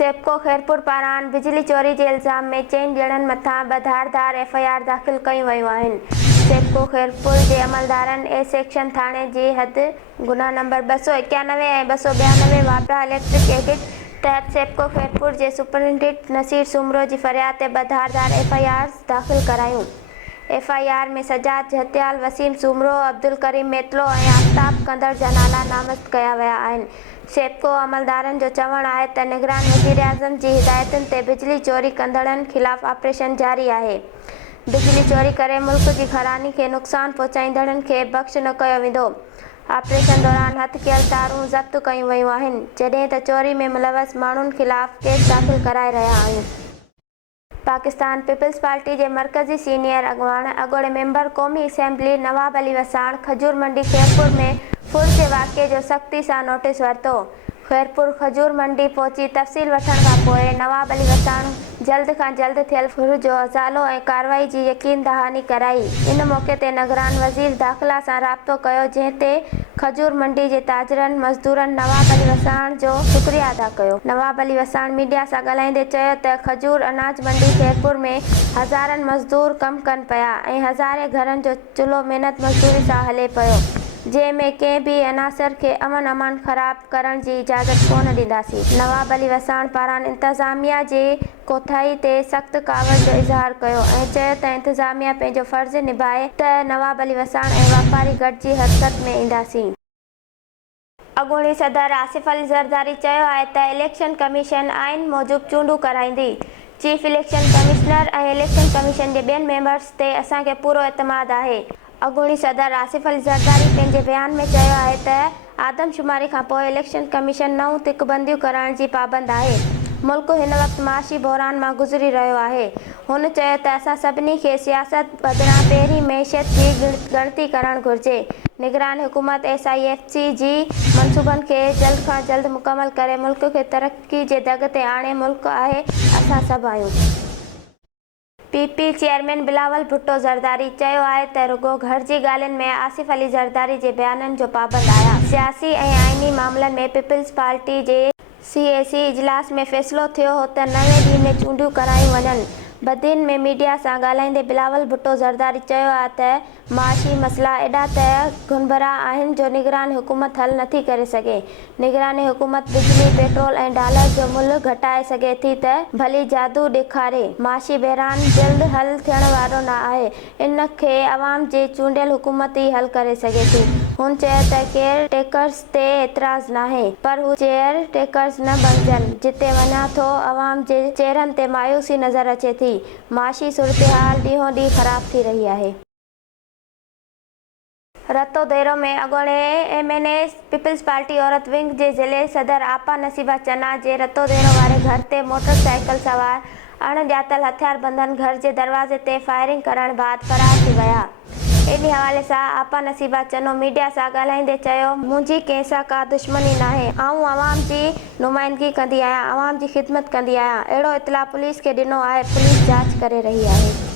सेप्को खैरपुर पारां बिजली चोरी के इल्ज़ाम में 4 ॼणनि मथां ॿ धारदार FIR दाख़िल कयूं वयूं आहिनि। सेप्को खैरपुर के अमलदारनि ए सेक्शन थाणे जी हद गुनाह नंबर 291 ऐं 292 वापरा इलेक्ट्रिक एक्ट तहत सेप्को खैरपुर के सुपरिंटेंडेंट नसीर सुमरो की फरियाद ते 2 धारदार FIR दाख़िल करायूं। FIR में सजाद जहत्याल, वसीम सुमरो, अब्दुल करीम मेतलो ऐं आफ्ताब कंदड़ जा नाला नामज़द कया विया आहिनि। सेप्को अमलदारनि जो चवणु आहे त निगरान वज़ीर आज़म जी हिदायतुनि ते बिजली चोरी कंदड़नि ख़िलाफ़ ऑपरेशन जारी आहे। बिजली चोरी करे मुल्क की खरानी के नुक़सान पहुचाईंदड़नि खे बख़्श न कयो वेंदो। ऑपरेशन दौरान हथ कयल तारूं ज़ब्त कयूं वयूं आहिनि, जॾहिं त चोरी में मुलविस माण्हुनि ख़िलाफ़ केस दाख़िल कराए रहिया आहियूं। पाकिस्तान पीपल्स पार्टी के मरकज़ी सीनियर अॻवान अॻोड़े मेंबर क़ौमी असेंबली नवाब अली वसाण खजूर मंडी खैरपुर में फुल के वाक़े जो सख़्ती सां नोटिस वरितो। खैरपुर खजूर मंडी पहुची तफ़सील वठण खां पोइ नवाब अली वसाण जल्द खां जल्द थियल फुर जो अज़ालो ऐं कार्रवाई जी यकीन दहानी कराई। इन मौक़े ते निगरान वज़ीर दाख़िला सां राब्तो कयो, जंहिं ते खजूर मंडी के ताजरनि मज़दूरनि नवाब अली वसाण जो शुक्रिया अदा कयो। नवाब अली वसाण मीडिया सां ॻाल्हाईंदे चयो त खजूर अनाज मंडी खैरपुर में हज़ारनि मज़दूर कमु कनि पिया ऐं हज़ारे घरनि जो चुल्हो महिनत मज़दूरी सां हले पियो, जंहिंमें कंहिं भी अनासर के अमन अमान ख़राब करण की इजाज़त कोन ॾींदासीं। नवाब अली वसाण पारां इंतज़ामिया जी कोताही ते सख़्त कावड़ जो इज़हार कयो ऐं चयो त इंतज़ामिया पंहिंजो फ़र्ज़ निभाए त नवाब अली वसाण ऐं वापारी गॾिजी हरकत में ईंदासीं। अॻूणी सदर आसिफ अली ज़रदारी चयो आहे त इलेक्शन कमीशन आइन मूजिब चूंडूं कराईंदी। चीफ इलेक्शन कमिश्नर ऐं इलेक्शन कमीशन के ॿियनि मेंबर्स ते असांखे पूरो एतमाद आहे। अॻूणी सदर आसिफ अली ज़रदारी पंहिंजे बयान में चयो आहे त आदमशुमारी खां पोइ इलेक्शन कमीशन नऊं तिकबंदियूं करण जी पाबंद आहे। मुल्क हिन वक़्तु माशी बहरान मां गुज़री रहियो आहे। हुन चयो त असां सभिनी खे सियासत बदिरां पहिरीं मैशियत जी ॻणती करणु घुरिजे। निगरान हुकूमत SIFC जी मनसूबनि खे जल्द खां जल्द मुकमल करे मुल्क खे तरक्की जे दग ते आणे मुल्क आहे असां सभु आहियूं। PP चेयरमैन बिलावल भुट्टो ज़रदारी चयो आहे त रुगो घर जी ॻाल्हियुनि में आसिफ अली ज़रदारी जे बयाननि जो पाबंद आहियां। सियासी ऐं आइनी मामलनि में पीपल्स पार्टी जे CAC इजलास में फ़ैसिलो थियो हो त 9वें ॾींहं में चूंडियूं करायूं वञनि। बदीन में मीडिया सां ॻाल्हाईंदे बिलावल भुट्टो ज़रदारी चयो आहे त माशी मसला एॾा त गुनभरा आहिनि जो निगरान हुकूमत हल नथी करे सघे। निगरान हुकूमत बिजली, पेट्रोल ऐं डॉलर जो मुल्ह घटाए सघे थी त भली जादू ॾेखारे। माशी बहरान जल्द हल थियण वारो न आहे, इन खे अवाम जे चूंडियल हुकूमत ई हल करे सघे थी। हुन चयो त केयर टेकर्स ते एतिराज़ नाहे, पर हू चेयर टेकर्स न बणिजनि। जिते वञा थो अवाम जे चेहरनि ते मायूसी नज़र अचे थी। माशी सूरतहाल ॾींहों ॾींहुं ख़राब थी रही आहे। रतोदेरो में अॻोणे MNA पीपल्स पार्टी औरत विंग जे ज़िले सदर आपा नसीबा चन्ना जे रतोदेरो वारे घर ते मोटरसाइकिल सवार अणॼातल हथियारबंदनि घर जे दरवाज़े ते फायरिंग करण बाद फरार थी विया। इन हवाले सां आपा नसीबा चन्नो मीडिया सां ॻाल्हाईंदे चयो, मुंहिंजी कंहिं सां का दुश्मनी नाहे। आऊं अवाम जी नुमाइंदगी कंदी आहियां, अवाम जी ख़िदमत कंदी आहियां। अहिड़ो इतला पुलिस खे ॾिनो आहे। पुलिस जांच करे रही आहे।